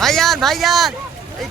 ভাইজান ভাইজান। এই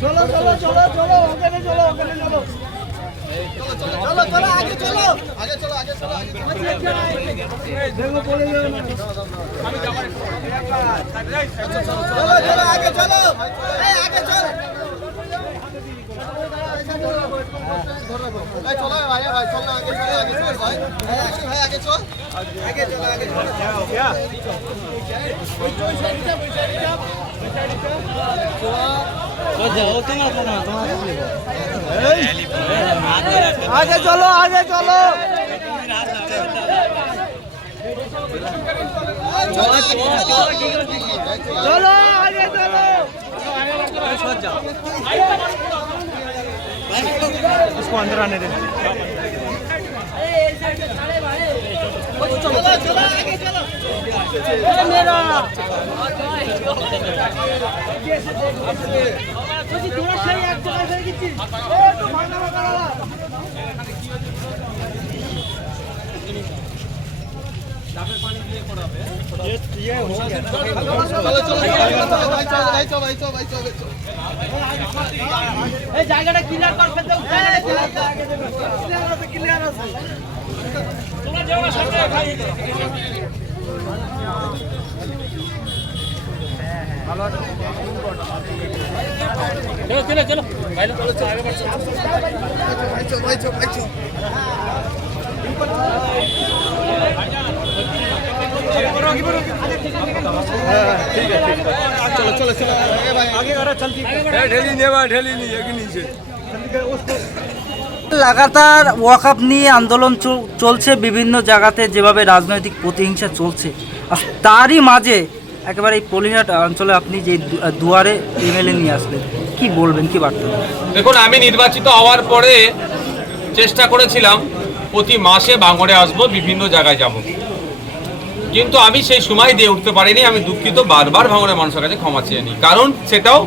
চলো চলো চলো চলো ওখানে চলো ওখানে চলো চলো চলো চলো চলো আগে চলো। দেখো পড়ে যাবে না চলো চলো আগে চলো। এই আগে চলো। ভাই চলো ভাই ভাই চল না চলো আগে চল ভাই ভাই আসি ভাই আগে চল আগে চলো আগে চলো আগে চলো আগে চলো চলো আগে চলো চলো চলো আগে চলো মেরা তোরা সেই এক জায়গায় হয়ে গেছিস একটু ভাঙা ভাঙা এই জায়গাটা ক্লিয়ার কর ফেলতে ক্লিয়ার আছে ক্লিয়ার আছে লাগাতার ওয়াকআপ নিয়ে আন্দোলন চল- চলছে, বিভিন্ন জায়গাতে যেভাবে রাজনৈতিক প্রতিহিংসা চলছে, আর তারই মাঝে একেবারে এই পলিহাট অঞ্চলে আপনি যে দুয়ারে এমএলএ নিয়ে আসলেন, কি বলবেন, কি বার্তা? দেখুন, আমি নির্বাচিত হওয়ার পরে চেষ্টা করেছিলাম, প্রতি মাসে বাঙড়ে আসব, বিভিন্ন জায়গায় যাব। কিন্তু আমি সেই সময় দিয়ে উঠতে পারিনি, আমি দুঃখিত, বারবার ভাঙড়ে মানুষের কাছে ক্ষমা চেয়ে নিই। কারণ সেটাও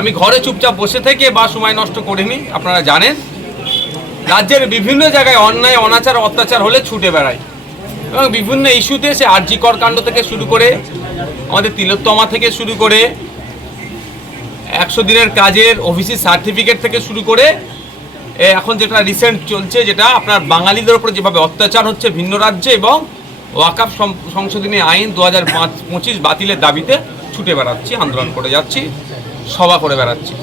আমি ঘরে চুপচাপ বসে থেকে বা সময় নষ্ট করিনি, আপনারা জানেন। রাজ্যের বিভিন্ন জায়গায় অন্যায়, অনাচার, অত্যাচার হলে ছুটে বেড়াই। এবং বিভিন্ন ইস্যুতে সে আর্যিকর কাণ্ড থেকে শুরু করে আমাদের তিলোত্তমা থেকে শুরু করে একশো দিনের কাজের অফিসি সার্টিফিকেট থেকে শুরু করে এখন যেটা রিসেন্ট চলছে যেটা আপনার বাঙালিদের উপর যেভাবে অত্যাচার হচ্ছে ভিন্ন রাজ্যে এবং ওয়াকাফ সং- সংশোধনী আইন দু হাজার পঁচিশ বাতিলের দাবিতে ছুটে বেড়াচ্ছি, আন্দোলন করে যাচ্ছি, সভা করে বেড়াচ্ছি।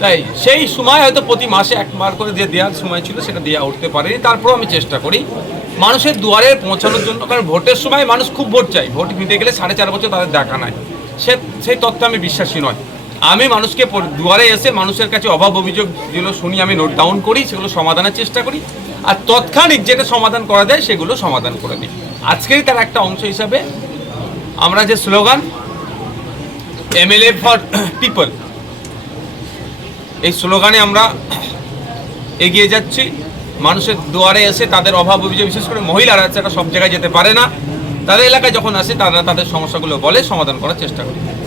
তাই সেই সময় হয়তো প্রতি মাসে একবার করে যে দেওয়ার সময় ছিল সেটা দেওয়া উঠতে পারেনি, তারপরেও আমি চেষ্টা করি। মানুষের দুয়ারে পৌঁছানোর জন্য, কারণ ভোটের সময় মানুষ খুব ভোট চাই ভোট নিতে গেলে সাড়ে চার বছর তাদের দেখা নাই। সে, সেই তথ্যে আমি বিশ্বাসী নয়। আমি মানুষকে দুয়ারে এসে মানুষের কাছে অভাব অভিযোগ যেগুলো শুনি, আমি নোট ডাউন করি, সেগুলো সমাধানের চেষ্টা করি। আর তৎক্ষণিক যেটা সমাধান করা যায়, সেগুলো সমাধান করে দিই। আজকেরই তার একটা অংশ হিসাবে আমরা যে স্লোগান, এমএলএ ফর পিপল এই স্লোগানে আমরা এগিয়ে যাচ্ছি। মানুষের দুয়ারে এসে তাদের অভাব অভিযোগ, বিশেষ করে মহিলারা তারা সব জায়গায় যেতে পারে না। তাদের এলাকায় যখন আসে, তারা তাদের সমস্যাগুলো বলে সমাধান করার চেষ্টা করে।